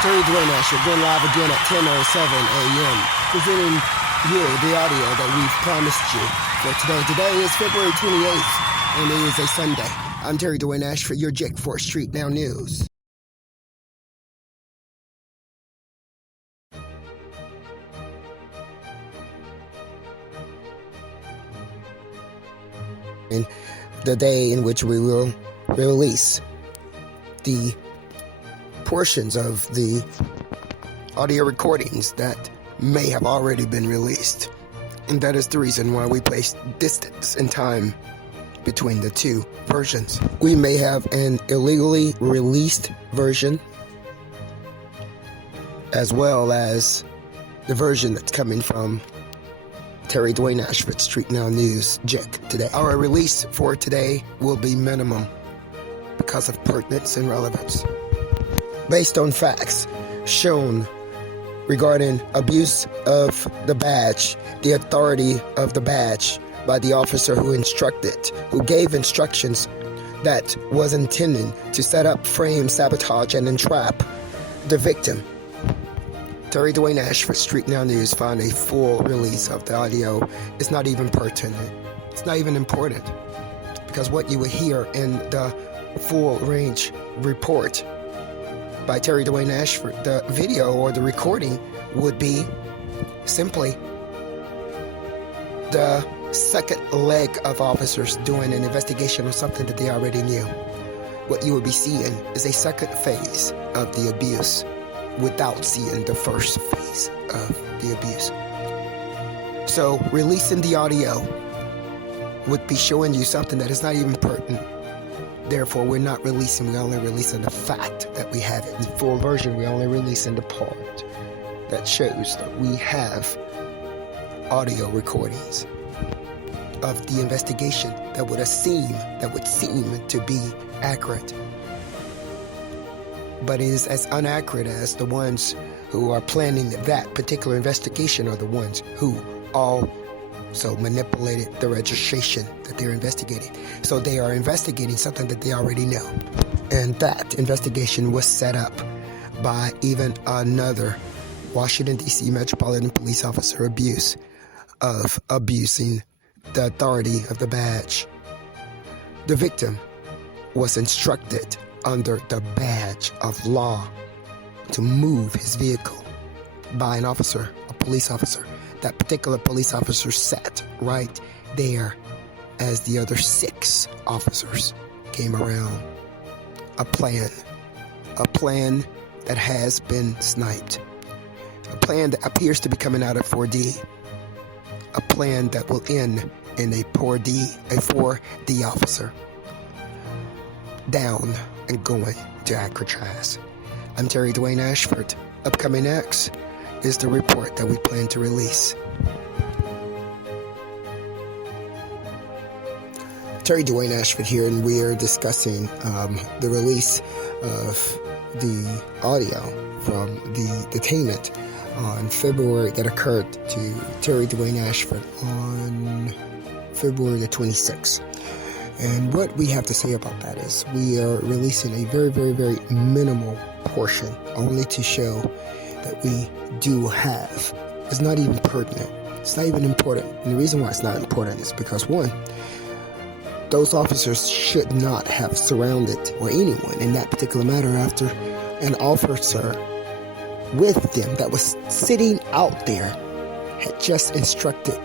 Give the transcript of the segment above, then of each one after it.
TERRY DWAYNE ASHFORD going live again at 10:07 a.m. presenting you the audio that we've promised you for today. Today is February 28th, and it is a Sunday. I'm TERRY DWAYNE ASHFORD, your Jick for StreetNOW News. In the day in which we will release the portions of the audio recordings that may have already been released. And that is the reason why we place distance and time between the two versions. We may have an illegally released version, as well as the version that's coming from TERRY DWAYNE ASHFORD, StreetNOW News Jick today. Our release for today will be minimum because of pertinence and relevance. Based on facts shown regarding abuse of the badge, the authority of the badge by the officer who gave instructions that was intended to set up, frame, sabotage, and entrap the victim. TERRY DWAYNE ASHFORD, StreetNOW News found a full release of the audio. It's not even pertinent. It's not even important, because what you will hear in the full range report by TERRY DWAYNE ASHFORD, the video or the recording, would be simply the second leg of officers doing an investigation on something that they already knew. What you will be seeing is a second phase of the abuse without seeing the first phase of the abuse. So releasing the audio would be showing you something that is not even pertinent. Therefore, we're not releasing, we're only releasing the fact that we have it. In full version, we're only releasing the part that shows that we have audio recordings of the investigation that would seem to be accurate. But it is as inaccurate as the ones who are planning that particular investigation are the ones who also manipulated the registration that they're investigating. So they are investigating something that they already know. And that investigation was set up by even another Washington, D.C. Metropolitan Police officer abusing the authority of the badge. The victim was instructed under the badge of law to move his vehicle by an officer, a police officer. That particular police officer sat right there as the other 6 officers came around. A plan that has been sniped. A plan that appears to be coming out of 4D. A plan that will end in a 4D officer down and going to Alcatraz. I'm TERRY DWAYNE ASHFORD. Upcoming next is the report that we plan to release. TERRY DWAYNE ASHFORD here, and we are discussing the release of the audio from the detainment on February that occurred to TERRY DWAYNE ASHFORD on February the 26th. And what we have to say about that is we are releasing a very, very, very minimal portion, only to show that we do have. It's not even pertinent. It's not even important. And the reason why it's not important is because, one, those officers should not have surrounded, or anyone in that particular matter, after an officer with them that was sitting out there had just instructed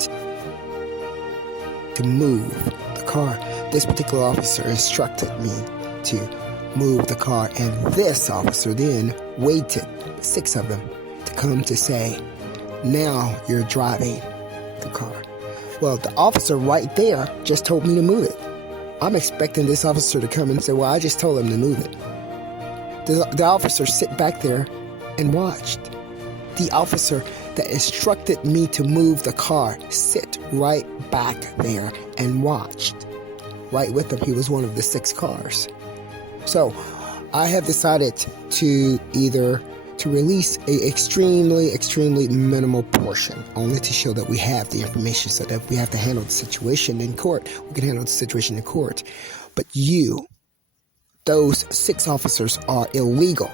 to move the car. This particular officer instructed me to move the car, and this officer then waited, 6 of them, to come to say, now you're driving the car. Well, the officer right there just told me to move it. I'm expecting this officer to come and say, well, I just told him to move it. The officer sit back there and watched. The officer that instructed me to move the car sit right back there and watched. Right with him, he was one of the 6 cars. So I have decided to release a extremely minimal portion, only to show that we have the information, so that if we have to handle the situation in court, we can handle the situation in court. But those 6 officers are illegally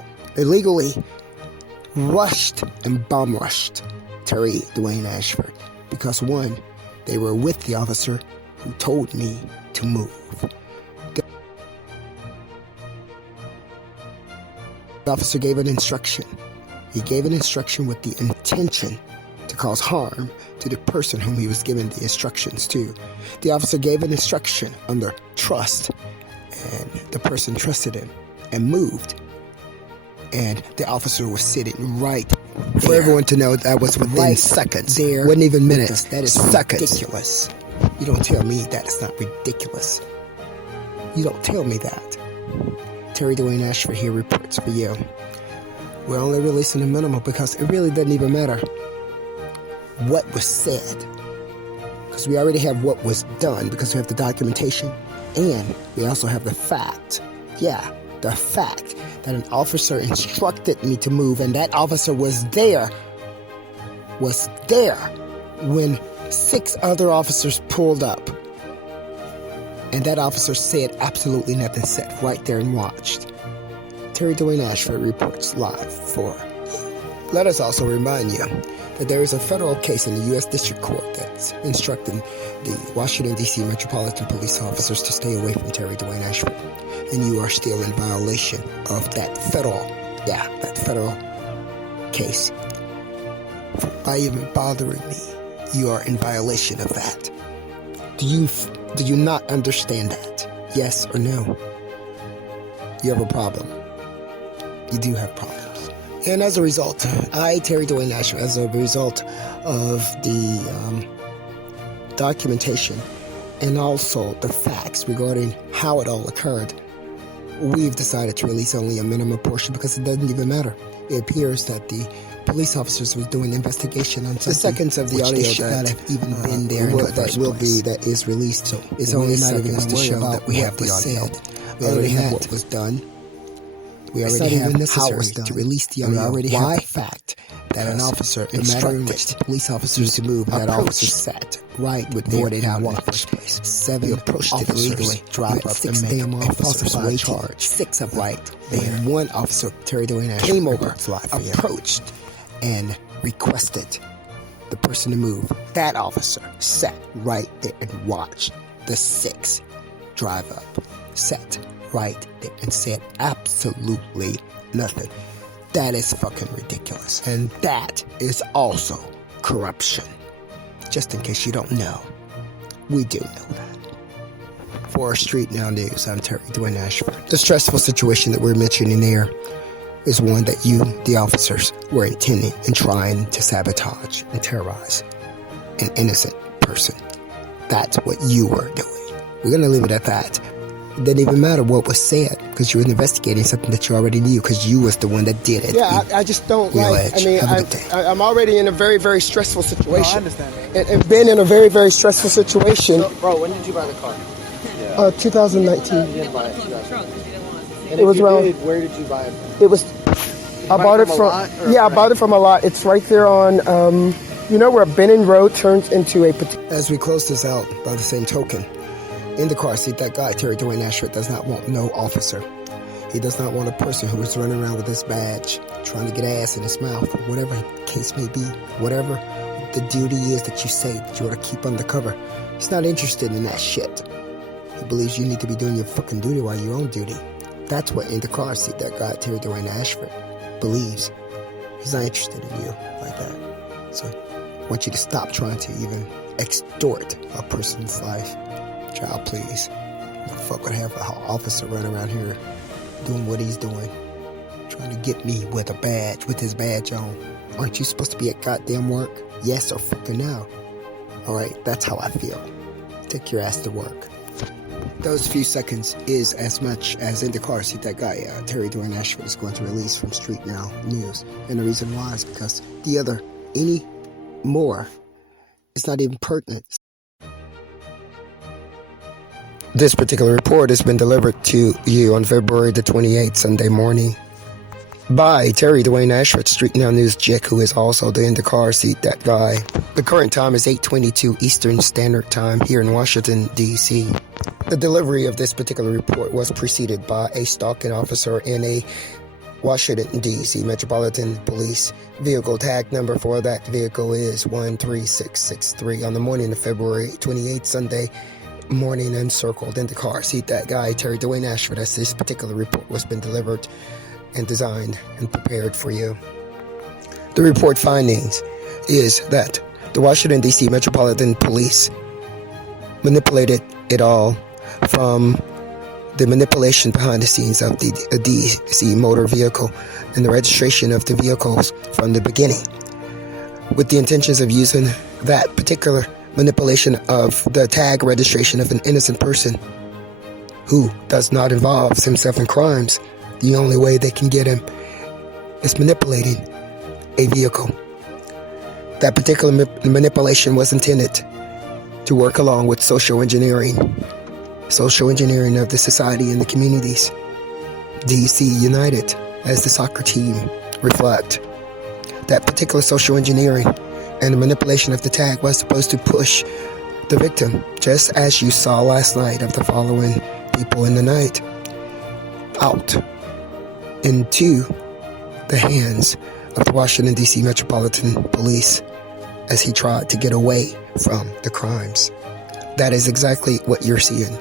rushed and bomb rushed Terry Dwayne Ashford because, one, they were with the officer who told me to move. The officer gave an instruction. He gave an instruction with the intention to cause harm to the person whom he was giving the instructions to. The officer gave an instruction under trust, and the person trusted him and moved. And the officer was sitting right there. For everyone to know, that was within seconds. There wasn't even minutes. That is seconds. Ridiculous. You don't tell me that it's not ridiculous. You don't tell me that. Terry Dwayne Ashford here reports for you. We're only releasing the minimum because it really doesn't even matter what was said, because we already have what was done, because we have the documentation, and we also have the fact. Yeah, the fact that an officer instructed me to move, and that officer was there when 6 other officers pulled up, and that officer said absolutely nothing, sat right there and watched. Terry Dwayne Ashford reports live for you. Let us also remind you that there is a federal case in the U.S. District Court that's instructing the Washington, D.C. Metropolitan Police officers to stay away from Terry Dwayne Ashford. And you are still in violation of that federal case. By even bothering me, you are in violation of that. Do you not understand that? Yes or no? You have a problem. You do have problems. And as a result, I, Terry Dwayne Ashford, as a result of the documentation and also the facts regarding how it all occurred, we've decided to release only a minimum portion because it doesn't even matter. It appears that the police officers was doing investigation on the seconds of the audio that have even been there that is released. So it's only not even to show that we have the audio. We already have what was done. We already have how it was done to release the audio. We already have the fact that an officer instructed police officers to move. That officer sat right with what it out in the first place. 7 officers illegally drive up 6 damn falsified charge. 6 of right. And 1 officer, Terry Dwayne Ashford, came over, approached, and requested the person to move. That officer sat right there and watched the 6 drive up. Sat right there and said absolutely nothing. That is fucking ridiculous. And that is also corruption. Just in case you don't know, we do know that. For StreetNOW News, I'm Terry Dwayne Ashford. The stressful situation that we're mentioning there is one that you, the officers, were intending and trying to sabotage and terrorize an innocent person. That's what you were doing. We're going to leave it at that. It doesn't even matter what was said because you were investigating something that you already knew because you was the one that did it. Yeah, I just don't like, I mean, I'm already in a very, very stressful situation. No, I understand that. And been in a very, very stressful situation. So, bro, when did you buy the car? 2019. You didn't buy it. And it was around. Where did you buy it from? It was, I bought it from, I bought it from a lot. It's right there on, you know where Benning Road turns into a... As we close this out, by the same token, in the car seat, that guy, Terry Dwayne Ashford, does not want no officer. He does not want a person who is running around with his badge, trying to get ass in his mouth, or whatever the case may be. Whatever the duty is that you say that you ought to keep undercover. He's not interested in that shit. He believes you need to be doing your fucking duty while you're on duty. That's what in the car seat, that guy, Terry Dwayne Ashford, believes. He's not interested in you like that. So I want you to stop trying to even extort a person's life. Child, please. The fuck would have an officer run around here doing what he's doing, trying to get me with a badge, with his badge on. Aren't you supposed to be at goddamn work? Yes or fucking no? Alright, that's how I feel. Take your ass to work. Those few seconds is as much as in the car seat that guy, Terry Dwayne Ashford, is going to release from StreetNOW News. And the reason why is because any more is not even pertinent. This particular report has been delivered to you on February the 28th, Sunday morning, by Terry Dwayne Ashford, StreetNOW News Chick, who is also the in the car seat, that guy. The current time is 8:22 Eastern Standard Time here in Washington, D.C. The delivery of this particular report was preceded by a stalking officer in a Washington, D.C. Metropolitan Police. Vehicle tag number for that vehicle is 13663. On the morning of February 28th, Sunday morning, encircled in the car seat, that guy, Terry DWAYNE Ashford, as this particular report was been delivered and designed and prepared for you. The report findings is that the Washington, D.C. Metropolitan Police manipulated it all from the manipulation behind the scenes of the DC motor vehicle and the registration of the vehicles from the beginning, with the intentions of using that particular manipulation of the tag registration of an innocent person who does not involve himself in crimes. The only way they can get him is manipulating a vehicle. That particular manipulation was intended to work along with social engineering of the society and the communities. DC United, as the soccer team, reflect that particular social engineering and the manipulation of the tag was supposed to push the victim, just as you saw last night of the following people in the night, out into the hands of the Washington, D.C. Metropolitan Police as he tried to get away from the crimes. That is exactly what you're seeing.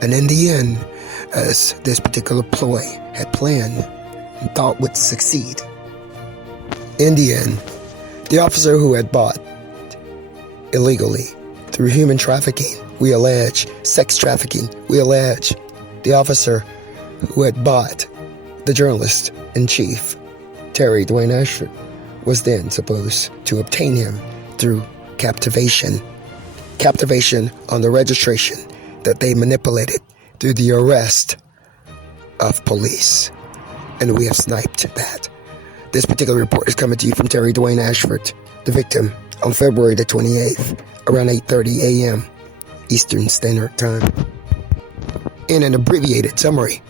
And in the end, as this particular ploy had planned and thought would succeed, in the end, the officer who had bought illegally through human trafficking, we allege, sex trafficking, we allege, the officer who had bought the journalist in chief, Terry DWAYNE Ashford, was then supposed to obtain him through captivation on the registration that they manipulated through the arrest of police. And we have sniped that. This particular report is coming to you from Terry DWAYNE Ashford, the victim, on February the 28th, around 8:30 a.m. Eastern Standard Time. In an abbreviated summary,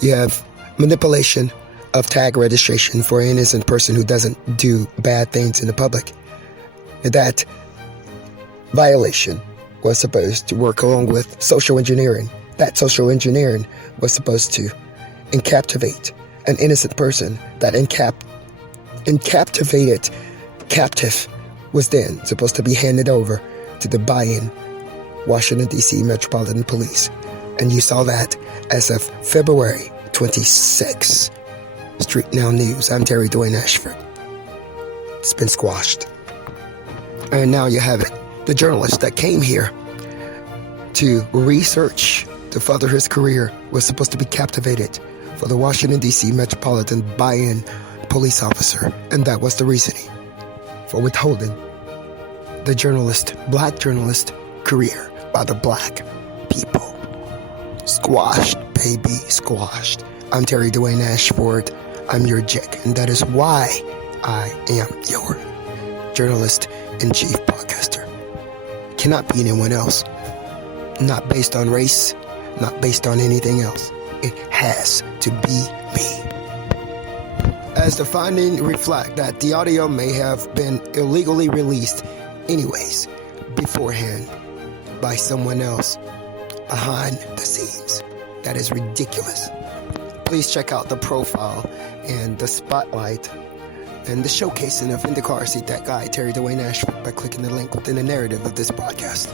you have manipulation of tag registration for an innocent person who doesn't do bad things in the public. That violation was supposed to work along with social engineering. That social engineering was supposed to encaptivate an innocent person. That encaptivated captive was then supposed to be handed over to the buy-in Washington, D.C. Metropolitan Police. And you saw that as of February 26th. StreetNOW News, I'm Terry DWAYNE Ashford. It's been squashed. And now you have it. The journalist that came here to research to further his career was supposed to be captivated for the Washington, D.C. Metropolitan buy-in police officer. And that was the reasoning for withholding the black journalist career by the black people. Squashed, baby, squashed. I'm Terry DWAYNE Ashford. I'm your Jack, and that is why I am your journalist-in-chief podcaster. Cannot be anyone else. Not based on race, not based on anything else. It has to be me. As the findings reflect that the audio may have been illegally released anyways, beforehand, by someone else, behind the scenes. That is ridiculous. Please check out the profile and the spotlight and the showcasing of In the Car Seat, That Guy, Terry DWAYNE Ashford, by clicking the link within the narrative of this podcast.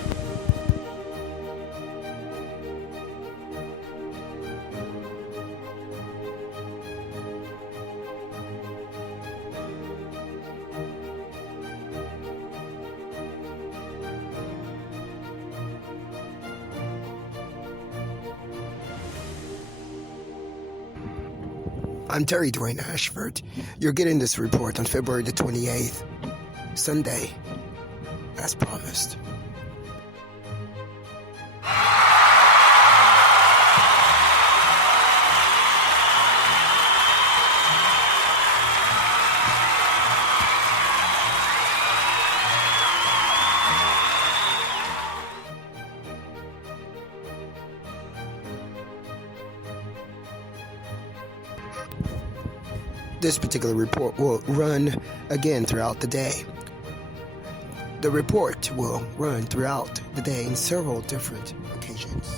I'm Terry DWAYNE Ashford. You're getting this report on February the 28th, Sunday, as promised. This particular report will run again throughout the day. The report will run throughout the day in several different occasions.